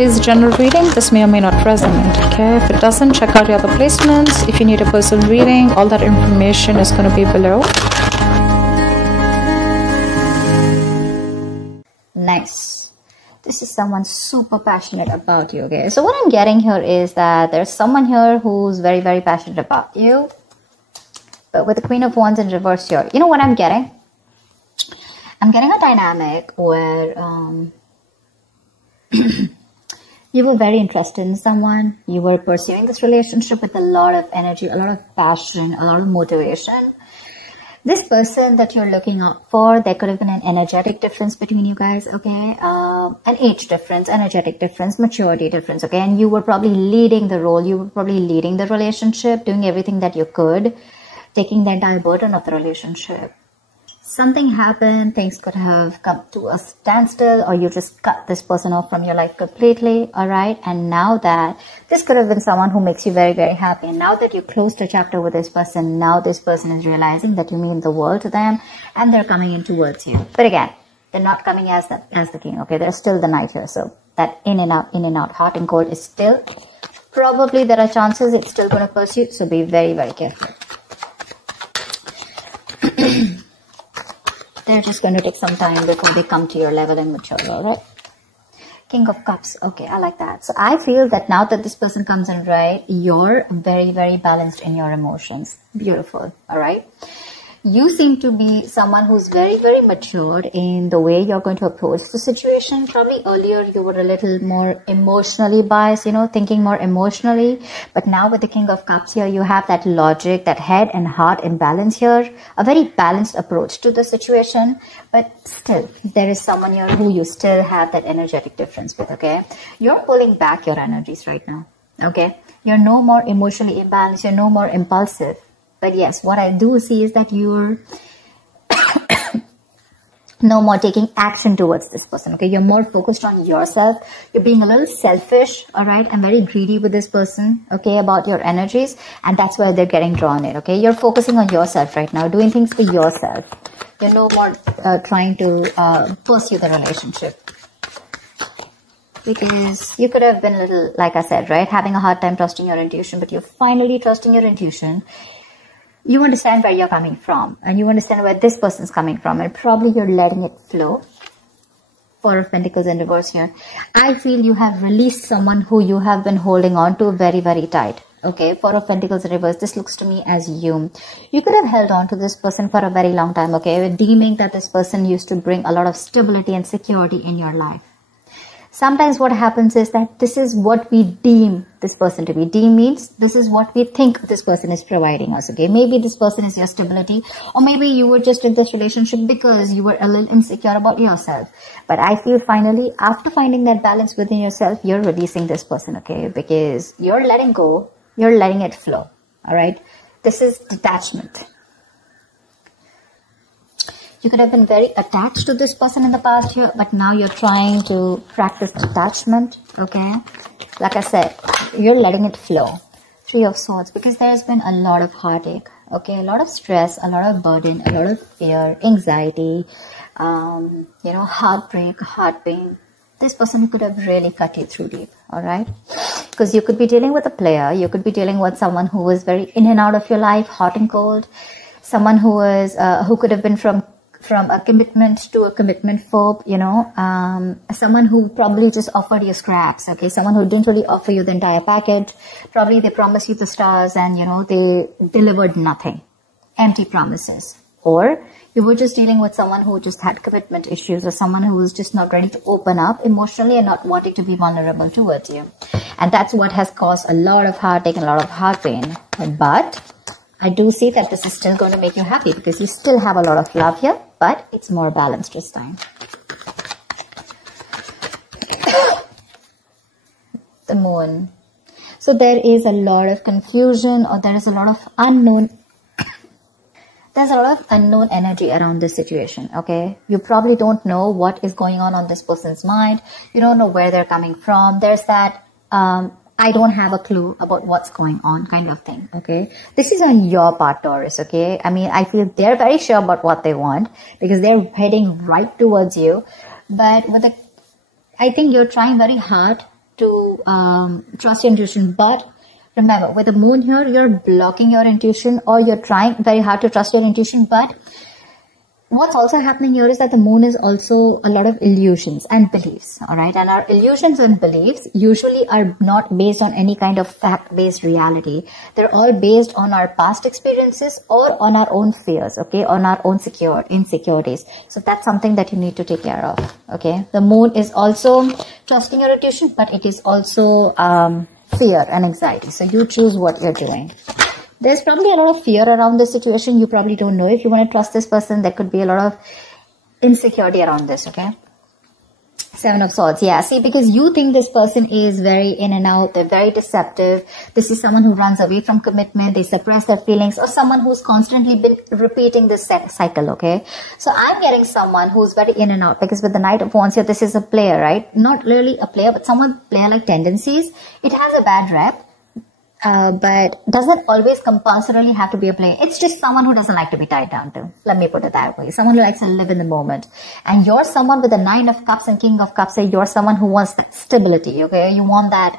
it is general reading, this may or may not resonate, okay? If it doesn't, check out your other placements. If you need a personal reading, all that information is going to be below. Nice. This is someone super passionate about you, okay? So what I'm getting here is that there's someone here who's very, very passionate about you. But with the Queen of Wands in reverse here, you know what I'm getting? I'm getting a dynamic where you were very interested in someone. You were pursuing this relationship with a lot of energy, a lot of passion, a lot of motivation. This person that you're looking out for, there could have been an energetic difference between you guys, okay? An age difference, energetic difference, maturity difference, okay? And you were probably leading the role. You were probably leading the relationship, doing everything that you could, taking the entire burden of the relationship. Something happened, things could have come to a standstill, or you just cut this person off from your life completely, all right? And now that this could have been someone who makes you very, very happy. And now that you closed a chapter with this person, now this person is realizing that you mean the world to them, and they're coming in towards you. But again, they're not coming as the king, okay? They're still the knight here. So that in and out, hot and cold is still, probably there are chances it's still going to pursue. So be very, very careful. They're just going to take some time before they come to your level and mature, all right? King of Cups. Okay, I like that. So I feel that now that this person comes in, right, you're very, very balanced in your emotions. Beautiful, all right? You seem to be someone who's very, very matured in the way you're going to approach the situation. Probably earlier you were a little more emotionally biased, you know, thinking more emotionally. But now with the King of Cups here, you have that logic, that head and heart imbalance here. A very balanced approach to the situation. But still, there is someone here who you still have that energetic difference with, okay? You're pulling back your energies right now, okay? You're no more emotionally imbalanced. You're no more impulsive. But yes, what I do see is that you're no more taking action towards this person, okay? You're more focused on yourself. You're being a little selfish, all right? And very greedy with this person, okay, about your energies. And that's where they're getting drawn in, okay? You're focusing on yourself right now, doing things for yourself. You're no more trying to pursue the relationship. Because you could have been a little, like I said, right? Having a hard time trusting your intuition, but you're finally trusting your intuition. You understand where you're coming from, and you understand where this person's coming from, and probably you're letting it flow. Four of Pentacles in reverse here. I feel you have released someone who you have been holding on to very, very tight. Okay, Four of Pentacles in reverse. This looks to me as you. You could have held on to this person for a very long time, okay, deeming that this person used to bring a lot of stability and security in your life. Sometimes what happens is that this is what we deem this person to be. Deem means this is what we think this person is providing us, okay? Maybe this person is your stability, or maybe you were just in this relationship because you were a little insecure about yourself. But I feel finally, after finding that balance within yourself, you're releasing this person, okay? Because you're letting go, you're letting it flow, all right? This is detachment. You could have been very attached to this person in the past year, but now you're trying to practice detachment, okay? Like I said, you're letting it flow. Three of Swords, because there's been a lot of heartache, okay? A lot of stress, a lot of burden, a lot of fear, anxiety, you know, heartbreak, heart pain. This person could have really cut you through deep, all right? Because you could be dealing with a player. You could be dealing with someone who was very in and out of your life, hot and cold. Someone who was, who could have been from a commitment to a commitment phobe, you know, someone who probably just offered you scraps, okay, someone who didn't really offer you the entire package. Probably they promised you the stars and, you know, they delivered nothing, empty promises. Or you were just dealing with someone who just had commitment issues, or someone who was just not ready to open up emotionally and not wanting to be vulnerable towards you. And that's what has caused a lot of heartache and a lot of heart pain. But I do see that this is still going to make you happy, because you still have a lot of love here, but it's more balanced this time. The Moon. So there is a lot of confusion, or there is a lot of unknown. There's a lot of unknown energy around this situation, okay? You probably don't know what is going on this person's mind. You don't know where they're coming from. There's that, I don't have a clue about what's going on kind of thing, okay? This is on your part, Taurus, okay? I mean, I feel they're very sure about what they want, because they're heading right towards you. But with I think you're trying very hard to trust your intuition. But remember, with the moon here, you're blocking your intuition, or you're trying very hard to trust your intuition. But what's also happening here is that the moon is also a lot of illusions and beliefs, all right? And our illusions and beliefs usually are not based on any kind of fact-based reality. They're all based on our past experiences or on our own fears, okay? On our own insecurities. So that's something that you need to take care of, okay? The moon is also trusting your intuition, but it is also fear and anxiety. So you choose what you're doing. There's probably a lot of fear around this situation. You probably don't know if you want to trust this person. There could be a lot of insecurity around this, okay? Seven of Swords. Yeah, see, because you think this person is very in and out. They're very deceptive. This is someone who runs away from commitment. They suppress their feelings, or someone who's constantly been repeating this cycle, okay? So I'm getting someone who's very in and out, because with the Knight of Wands here, this is a player, right? Not really a player, but someone player-like tendencies. It has a bad rep. But doesn't always compulsorily have to be a player. It's just someone who doesn't like to be tied down to. Let me put it that way. Someone who likes to live in the moment. And you're someone with the 9 of Cups and King of Cups. You're someone who wants that stability, okay? You want that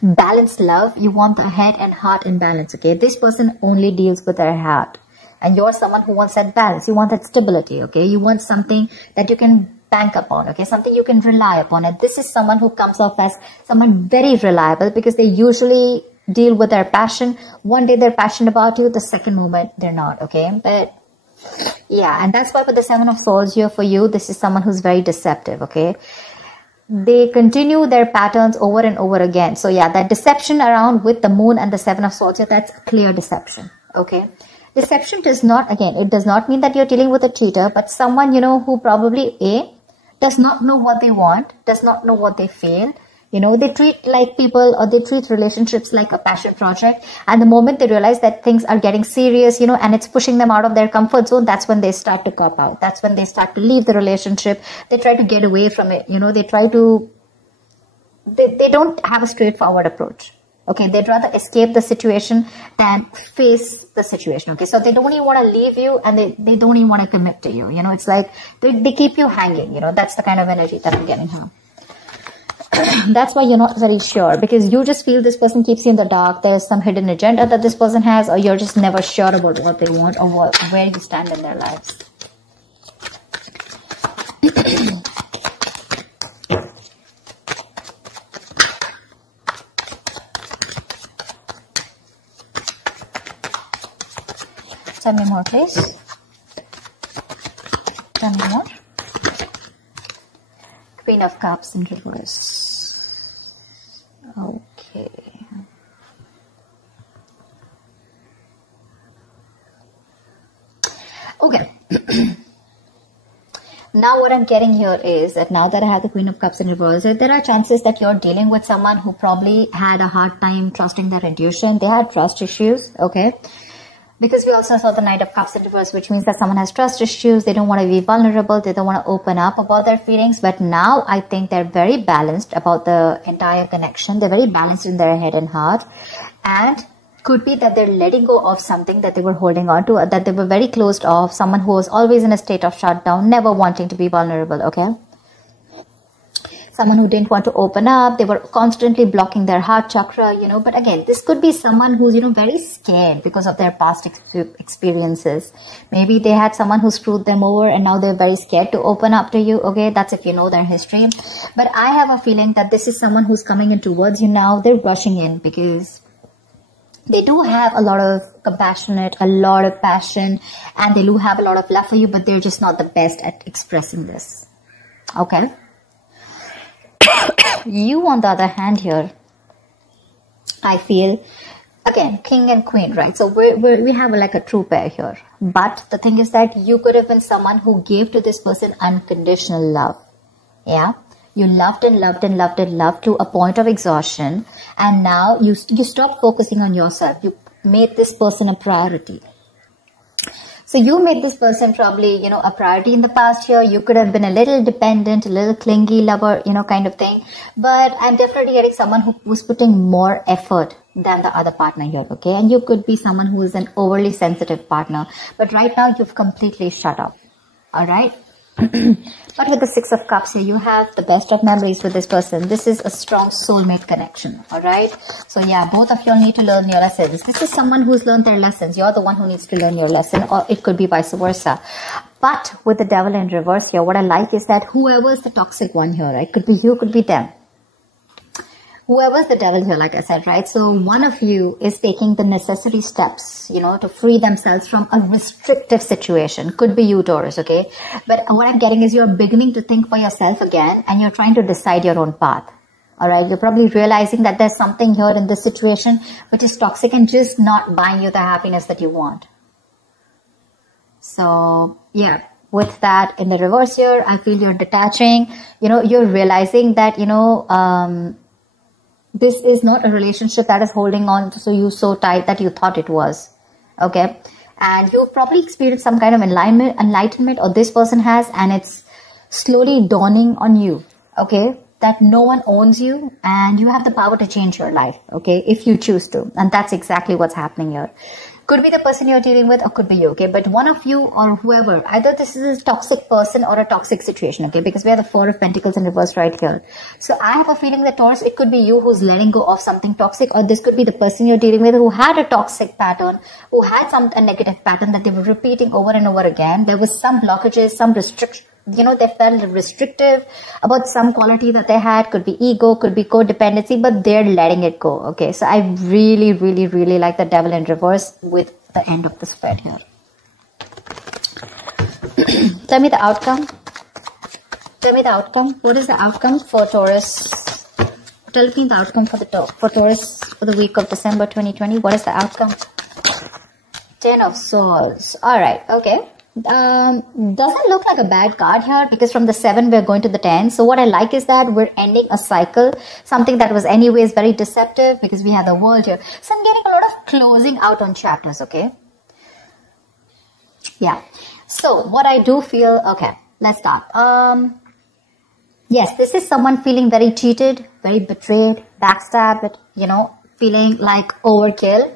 balanced love. You want the head and heart in balance, okay? This person only deals with their heart. And you're someone who wants that balance. You want that stability, okay? You want something that you can bank upon, okay? Something you can rely upon. And this is someone who comes off as someone very reliable, because they usually deal with their passion. One day they're passionate about you, the second moment they're not, okay? But yeah, and that's why with the 7 of Swords here for you, this is someone who's very deceptive, okay? They continue their patterns over and over again. So yeah, that deception around with the moon and the 7 of Swords here, that's a clear deception, okay? Deception does not, again, it does not mean that you're dealing with a cheater, but someone, you know, who probably does not know what they want, does not know what they feel. You know, they treat like people, or they treat relationships like a passion project. And the moment they realize that things are getting serious, you know, and it's pushing them out of their comfort zone, that's when they start to cop out. That's when they start to leave the relationship. They try to get away from it. You know, they try to, they don't have a straightforward approach. Okay, they'd rather escape the situation than face the situation. Okay, so they don't even want to leave you, and they don't even want to commit to you. You know, it's like they keep you hanging. You know, that's the kind of energy that I'm getting here. That's why you're not very sure, because you just feel this person keeps you in the dark. There's some hidden agenda that this person has, or you're just never sure about what they want, or where you stand in their lives. Tell me more, please. Tell me more. Queen of Cups in reverse. Okay. Okay. Now what I'm getting here is that now that I have the Queen of Cups in reverse, there are chances that you're dealing with someone who probably had a hard time trusting their intuition. They had trust issues, okay? Because we also saw the Knight of Cups in reverse, which means that someone has trust issues. They don't want to be vulnerable. They don't want to open up about their feelings. But now I think they're very balanced about the entire connection. They're very balanced in their head and heart. And could be that they're letting go of something that they were holding on to, that they were very closed off. Someone who was always in a state of shutdown, never wanting to be vulnerable, okay? Someone who didn't want to open up. They were constantly blocking their heart chakra, you know. But again, this could be someone who's, you know, very scared because of their past experiences. Maybe they had someone who screwed them over, and now they're very scared to open up to you, okay? That's if you know their history. But I have a feeling that this is someone who's coming in towards you now. They're rushing in because they do have a lot of compassionate, a lot of passion, and they do have a lot of love for you, but they're just not the best at expressing this, okay? You, on the other hand here, I feel, again, King and Queen, right? So we have like a true pair here. But the thing is that you could have been someone who gave to this person unconditional love. Yeah? You loved and loved and loved and loved to a point of exhaustion. And now you stopped focusing on yourself. You made this person a priority. So you made this person probably, you know, a priority in the past year. You could have been a little dependent, a little clingy lover, you know, kind of thing. But I'm definitely getting someone who's putting more effort than the other partner here, okay? And you could be someone who is an overly sensitive partner. But right now, you've completely shut off, all right? But with the Six of Cups here, you have the best of memories with this person. This is a strong soulmate connection, all right? So yeah, both of you need to learn your lessons. This is someone who's learned their lessons. You're the one who needs to learn your lesson, or it could be vice versa. But with the Devil in reverse here, what I like is that whoever's the toxic one here, right? Could be you, could be them. Whoever's the devil here, like I said, right? So one of you is taking the necessary steps, you know, to free themselves from a restrictive situation. Could be you, Taurus, okay? But what I'm getting is you're beginning to think for yourself again, and you're trying to decide your own path. All right? You're probably realizing that there's something here in this situation which is toxic and just not buying you the happiness that you want. So, yeah. With that in the reverse here, I feel you're detaching. You know, you're realizing that, you know, this is not a relationship that is holding on to you so tight that you thought it was. Okay. And you've probably experienced some kind of enlightenment, or this person has, and it's slowly dawning on you. Okay. That no one owns you and you have the power to change your life. Okay. If you choose to. And that's exactly what's happening here. Could be the person you're dealing with, or could be you, okay? But one of you or whoever, either this is a toxic person or a toxic situation, okay? Because we have the Four of Pentacles in reverse right here. So I have a feeling that, Taurus, it could be you who's letting go of something toxic, or this could be the person you're dealing with who had a toxic pattern, who had a negative pattern that they were repeating over and over again. There was some blockages, some restriction. You know, they felt restrictive about some quality that they had. Could be ego, could be codependency, but they're letting it go. Okay, so I really, really, really like the Devil in reverse with the end of the spread here. Tell me the outcome. Tell me the outcome. What is the outcome for Taurus? Tell me the outcome for Taurus for the week of December 2020. What is the outcome? 10 of Swords. All right. Okay. Doesn't look like a bad card here, because from the 7 we're going to the 10. So what I like is that we're ending a cycle, something that was anyways very deceptive, because we have the World here. So I'm getting a lot of closing out on chapters. Okay, yeah. So what I do feel, okay, let's start. Yes, this is someone feeling very cheated, very betrayed, backstabbed, you know, feeling like overkill.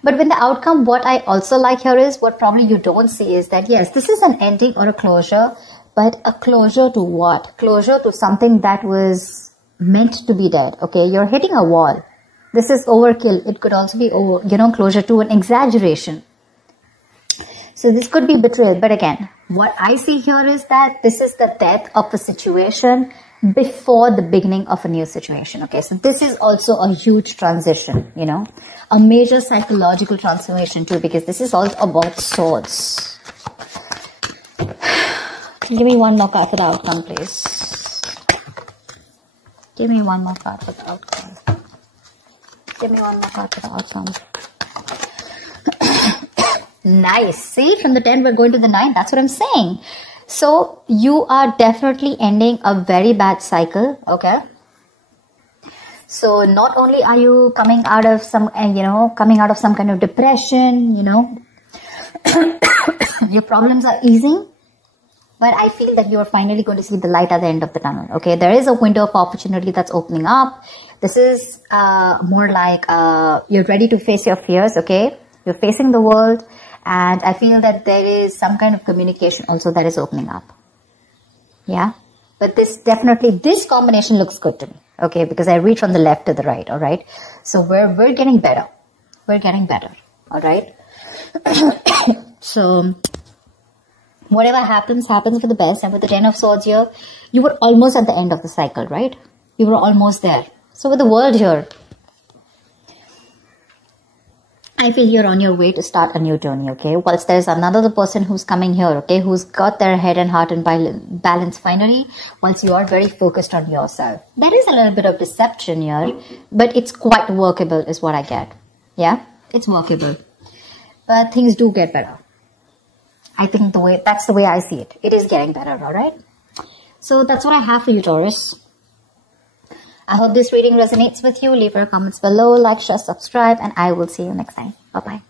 But when the outcome, what I also like here is, what probably you don't see is that, yes, this is an ending or a closure, but a closure to what? Closure to something that was meant to be dead. Okay, you're hitting a wall. This is overkill. It could also be, you know, closure to an exaggeration. So this could be betrayal. But again, what I see here is that this is the death of a situation before the beginning of a new situation. Okay, so this is also a huge transition, you know, a major psychological transformation too, because this is all about swords. Give me one more card for the outcome, please. Give me one more card for the outcome. Give me one more card for the outcome. Nice. See, from the 10 we're going to the 9. That's what I'm saying. So you are definitely ending a very bad cycle. Okay. So not only are you coming out of some, you know, coming out of some kind of depression, you know, your problems are easing, but I feel that you are finally going to see the light at the end of the tunnel. Okay. There is a window of opportunity that's opening up. This is more like you're ready to face your fears. Okay. You're facing the world. And I feel that there is some kind of communication also that is opening up. Yeah. But this definitely, this combination looks good to me. Okay. Because I read from the left to the right. All right. So we're getting better. We're getting better. All right. So whatever happens, happens for the best. And with the 10 of Swords here, you were almost at the end of the cycle, right? You were almost there. So with the World here, I feel you're on your way to start a new journey, okay? Whilst there's another person who's coming here, okay? Who's got their head and heart in balance finally, once you are very focused on yourself. There is a little bit of deception here, but it's quite workable is what I get. Yeah? It's workable. But things do get better. I think that's the way I see it. It is getting better, alright? So that's what I have for you, Taurus. I hope this reading resonates with you. Leave your comments below, like, share, subscribe, and I will see you next time. Bye-bye.